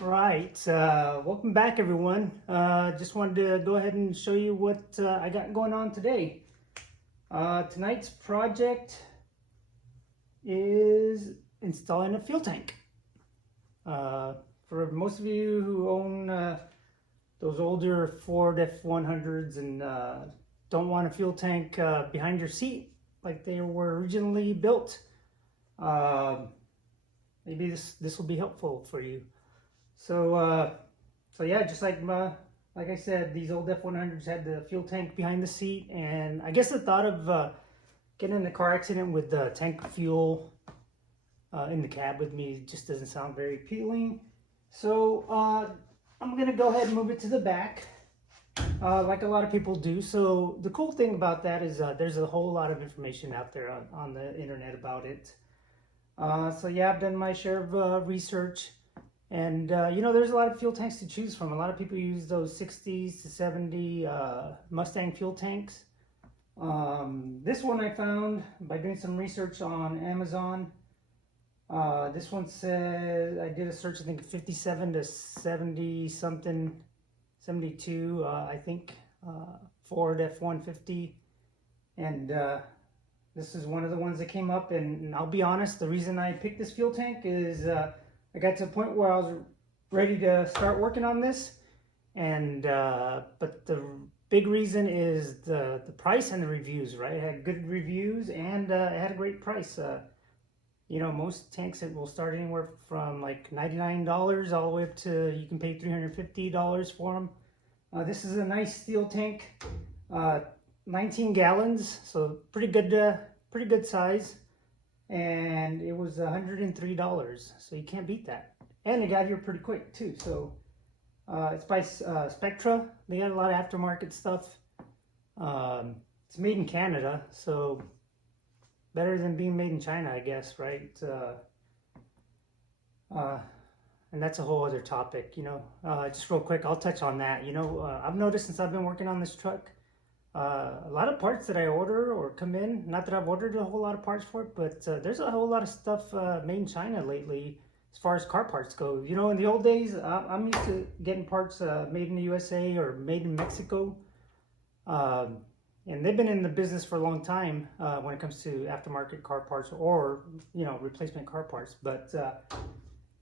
Right, welcome back everyone. Just wanted to go ahead and show you what I got going on today. Tonight's project is installing a fuel tank. For most of you who own those older Ford F100s and don't want a fuel tank behind your seat like they were originally built, maybe this will be helpful for you. So yeah, just like I said, these old F100s had the fuel tank behind the seat, and I guess the thought of getting in a car accident with the tank of fuel in the cab with me just doesn't sound very appealing. So I'm gonna go ahead and move it to the back, like a lot of people do. So the cool thing about that is there's a whole lot of information out there on the internet about it. So yeah, I've done my share of research. And there's a lot of fuel tanks to choose from. A lot of people use those 60s to 70 Mustang fuel tanks. This one I found by doing some research on Amazon. This one says, I did a search, I think 57 to 70 something, 72, I think, Ford F150. And this is one of the ones that came up. And I'll be honest, the reason I picked this fuel tank is I got to a point where I was ready to start working on this, and but the big reason is the price and the reviews. Right, it had good reviews and it had a great price. Most tanks it will start anywhere from like $99 all the way up to you can pay $350 for them. This is a nice steel tank, 19 gallons, so pretty good size. And it was $103, so you can't beat that. And it got here pretty quick too. So it's by Spectra. They got a lot of aftermarket stuff. It's made in Canada, so better than being made in China, I guess, right? And that's a whole other topic. Just real quick, I'll touch on that. I've noticed since I've been working on this truck, a lot of parts that I order or come in, not that I've ordered a whole lot of parts for it, but there's a whole lot of stuff made in China lately as far as car parts go. In the old days, I'm used to getting parts made in the USA or made in Mexico. And they've been in the business for a long time when it comes to aftermarket car parts or, replacement car parts. But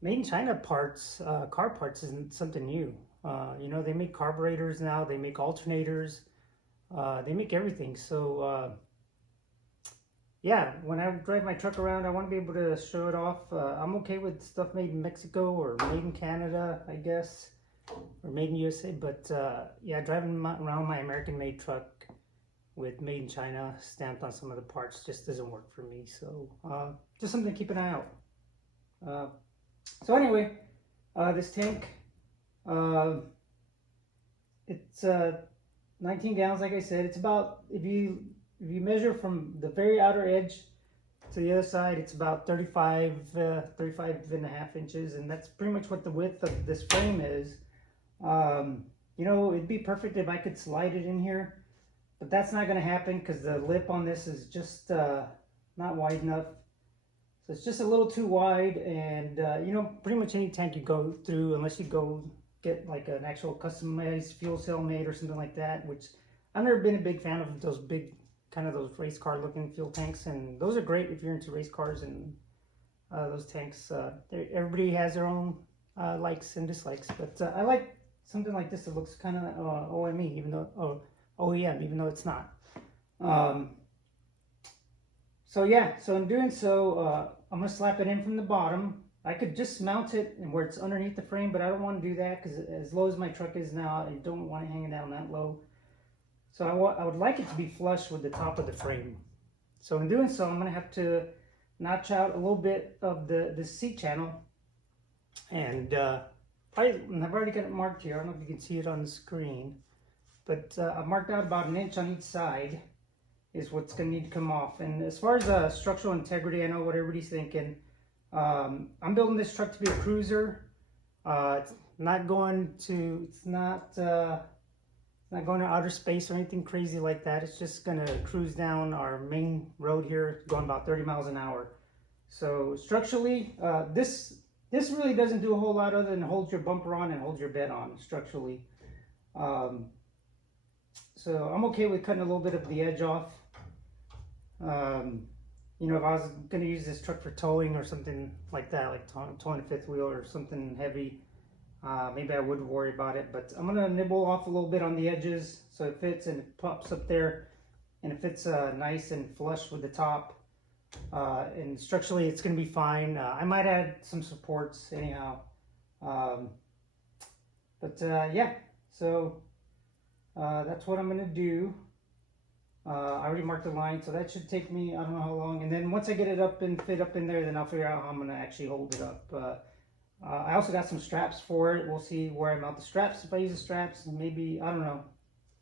made in China parts, car parts isn't something new. They make carburetors now, they make alternators. They make everything. So yeah, when I drive my truck around, I want to be able to show it off. I'm okay with stuff made in Mexico or made in Canada, I guess, or made in USA. But yeah, driving around my American-made truck with made in China stamped on some of the parts just doesn't work for me. So just something to keep an eye out. So anyway, this tank, it's 19 gallons, like I said. It's about, if you measure from the very outer edge to the other side, it's about 35 and a half inches, and that's pretty much what the width of this frame is. It'd be perfect if I could slide it in here, but that's not going to happen because the lip on this is just not wide enough. So it's just a little too wide, and pretty much any tank you go through, unless you go get like an actual customized fuel cell made or something like that, which I've never been a big fan of those big, kind of those race car looking fuel tanks, and those are great if you're into race cars and those tanks. Everybody has their own likes and dislikes, but I like something like this that looks kind of OEM, even though OEM, even though it's not. So yeah, so in doing so, I'm gonna slap it in from the bottom. I could just mount it and where it's underneath the frame, but I don't want to do that because as low as my truck is now, I don't want it hanging down that low. So I would like it to be flush with the top of the frame. So in doing so, I'm going to have to notch out a little bit of the seat channel. And I've already got it marked here. I don't know if you can see it on the screen. But I've marked out about an inch on each side is what's going to need to come off. And as far as structural integrity, I know what everybody's thinking. I'm building this truck to be a cruiser. It's not going to outer space or anything crazy like that. It's just going to cruise down our main road here, going about 30 miles an hour. So structurally, this this really doesn't do a whole lot other than hold your bumper on and hold your bed on structurally. So I'm okay with cutting a little bit of the edge off. You know, if I was going to use this truck for towing or something like that, like towing a fifth wheel or something heavy, maybe I wouldn't worry about it. But I'm going to nibble off a little bit on the edges so it fits and it pops up there, and it fits nice and flush with the top. And structurally it's going to be fine. I might add some supports anyhow. Yeah, so that's what I'm going to do. I already marked the line, so that should take me, I don't know how long. And then once I get it up and fit up in there, then I'll figure out how I'm going to actually hold it up. I also got some straps for it. We'll see where I mount the straps. If I use the straps, maybe, I don't know.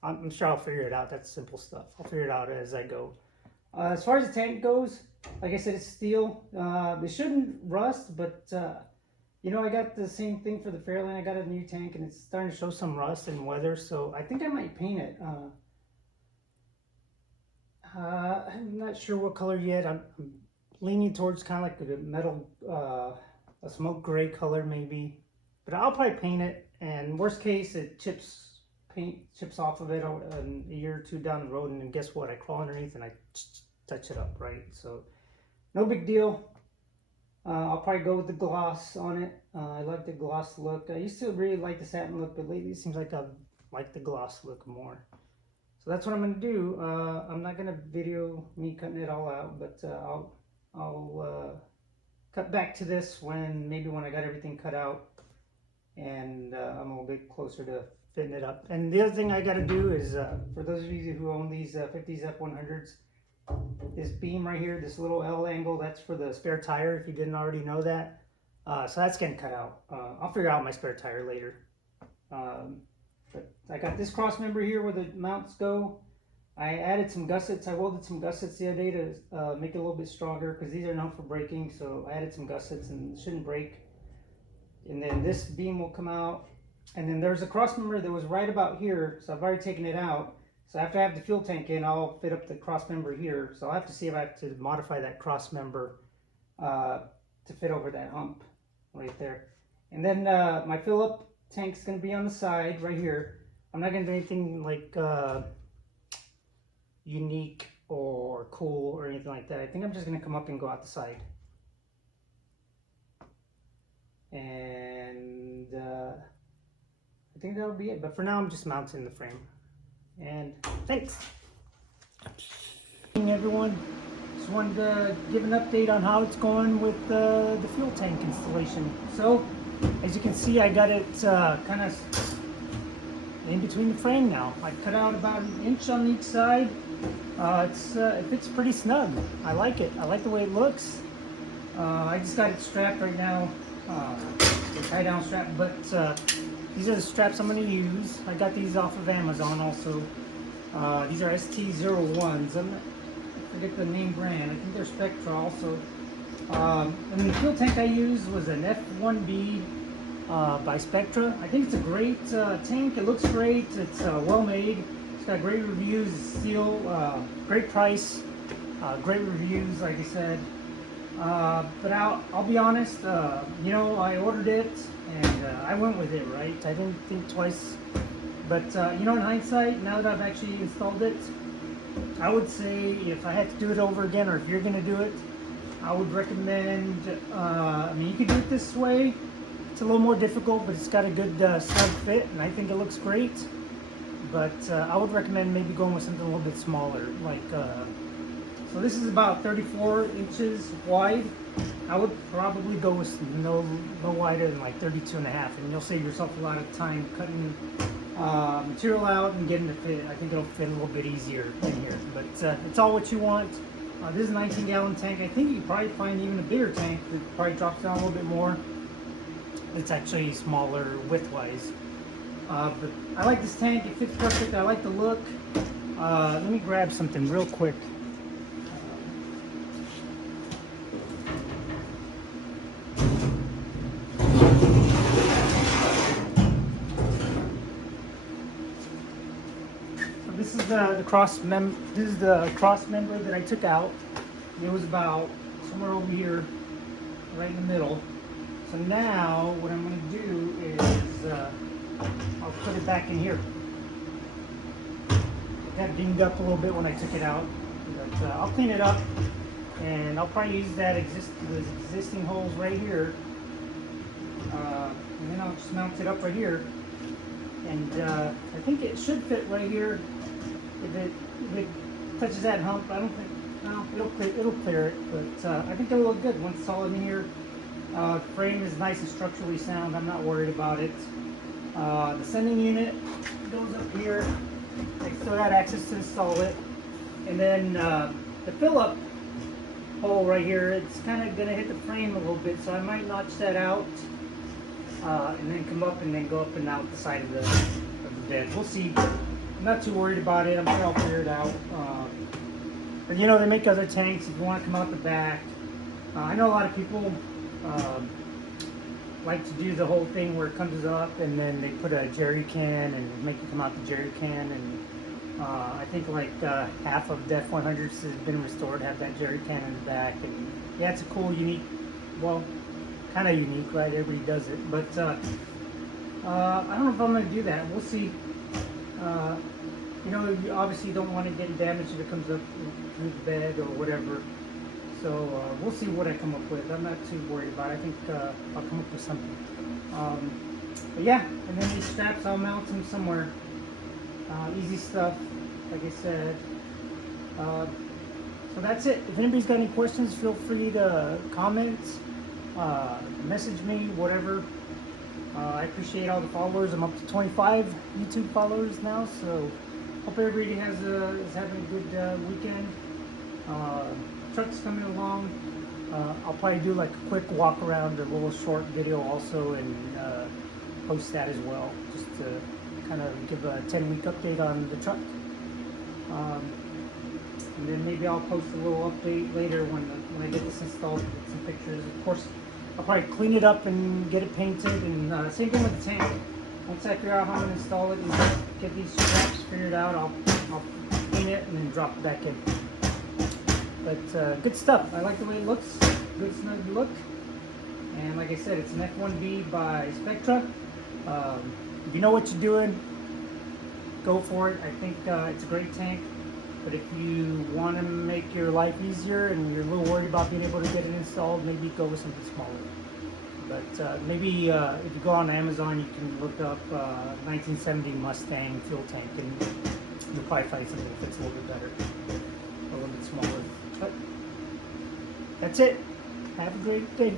I'm sure I'll figure it out. That's simple stuff. I'll figure it out as I go. As far as the tank goes, like I said, it's steel. It shouldn't rust, but you know, I got the same thing for the Fairlane. I got a new tank and it's starting to show some rust and weather, so I think I might paint it. I'm not sure what color yet. I'm leaning towards kind of like a metal, a smoke gray color maybe, but I'll probably paint it, and worst case it paint chips off of it a year or two down the road, and then guess what, I crawl underneath and I touch it up, right? So no big deal. I'll probably go with the gloss on it. I like the gloss look. I used to really like the satin look, but lately it seems like I like the gloss look more. So that's what I'm going to do. I'm not going to video me cutting it all out, but I'll cut back to this maybe when I got everything cut out and I'm a little bit closer to fitting it up. And the other thing I got to do is, for those of you who own these 50s F100s, this beam right here, this little L angle, that's for the spare tire, if you didn't already know that. So that's getting cut out. I'll figure out my spare tire later. But I got this cross member here where the mounts go. I added some gussets. I welded some gussets the other day to make it a little bit stronger, because these are known for breaking. So I added some gussets and it shouldn't break. And then this beam will come out. And then there's a cross member that was right about here, so I've already taken it out. So after I have the fuel tank in, I'll fit up the cross member here. So I'll have to see if I have to modify that cross member to fit over that hump right there. And then my fill up tank's going to be on the side right here. I'm not going to do anything like unique or cool or anything like that. I think I'm just going to come up and go out the side. And I think that'll be it. But for now, I'm just mounting the frame. And thanks. Hey everyone, just wanted to give an update on how it's going with the fuel tank installation. So, as you can see, I got it kind of in between the frame now. I cut out about an inch on each side. It fits pretty snug. I like it. I like the way it looks. I just got it strapped right now, the tie down strap, but these are the straps I'm going to use. I got these off of Amazon also. These are ST01s. I forget the name brand. I think they're Spectra also. And the fuel tank I used was an F1B by Spectra. I think it's a great tank. It looks great. It's well made. It's got great reviews. It's steel. Great price. Great reviews, like I said. But I'll be honest. You know, I ordered it and I went with it. Right? I didn't think twice. But you know, in hindsight, now that I've actually installed it, I would say if I had to do it over again, or if you're going to do it, I would recommend, I mean, you could do it this way. It's a little more difficult, but it's got a good snug fit, and I think it looks great. But I would recommend maybe going with something a little bit smaller. Like, so this is about 34 inches wide. I would probably go with no wider than like 32 and a half, and you'll save yourself a lot of time cutting material out and getting it fit. I think it'll fit a little bit easier in here, but it's all what you want. This is a 19-gallon tank. I think you can probably find even a bigger tank that probably drops down a little bit more. It's actually smaller width-wise. But I like this tank. It fits perfect. I like the look. Let me grab something real quick. This is the cross member that I took out. It was about somewhere over here, right in the middle. So now what I'm going to do is I'll put it back in here. It got dinged up a little bit when I took it out, but I'll clean it up, and I'll probably use those existing holes right here, and then I'll just mount it up right here. And I think it should fit right here. If it touches that hump, I don't think, no, it'll clear it. But I think it'll look good once it's all in here. The frame is nice and structurally sound. I'm not worried about it. The sending unit goes up here. I still got access to install it. And then the fill-up hole right here, it's kind of gonna hit the frame a little bit, so I might notch that out. And then come up and then go up and out the side of the bed. We'll see. I'm not too worried about it. I'm sure I'll figure it out. But you know, they make other tanks if you want to come out the back. I know a lot of people like to do the whole thing where it comes up and then they put a jerry can and make it come out the jerry can. And I think like half of the F100s has been restored, have that jerry can in the back. And yeah, it's a cool, unique, well, kind of unique, right? Everybody does it, but I don't know if I'm going to do that. We'll see. You know, you obviously don't want to get damaged if it comes up through the bed or whatever. So we'll see what I come up with. I'm not too worried about it. I think I'll come up with something. But yeah, and then these straps, I'll mount them somewhere. Easy stuff, like I said. So that's it. If anybody's got any questions, feel free to comment. Message me, whatever. I appreciate all the followers. I'm up to 25 YouTube followers now, so hope everybody is having a good weekend. Truck's coming along. I'll probably do like a quick walk around, a little short video also, and post that as well, just to kind of give a 10-week update on the truck. And then maybe I'll post a little update later when I get this installed, get some pictures. Of course, I'll probably clean it up and get it painted, and same thing with the tank. Once I figure out how I'm going to install it and get these straps figured out, I'll clean it and then drop it back in. But good stuff. I like the way it looks. Good snug look. And like I said, it's an F1B by Spectra. If you know what you're doing, go for it. I think it's a great tank. But if you want to make your life easier and you're a little worried about being able to get it installed, maybe go with something smaller. But maybe if you go on Amazon, you can look up 1970 Mustang fuel tank, and you'll probably find something that fits a little bit better, a little bit smaller. But that's it. Have a great day.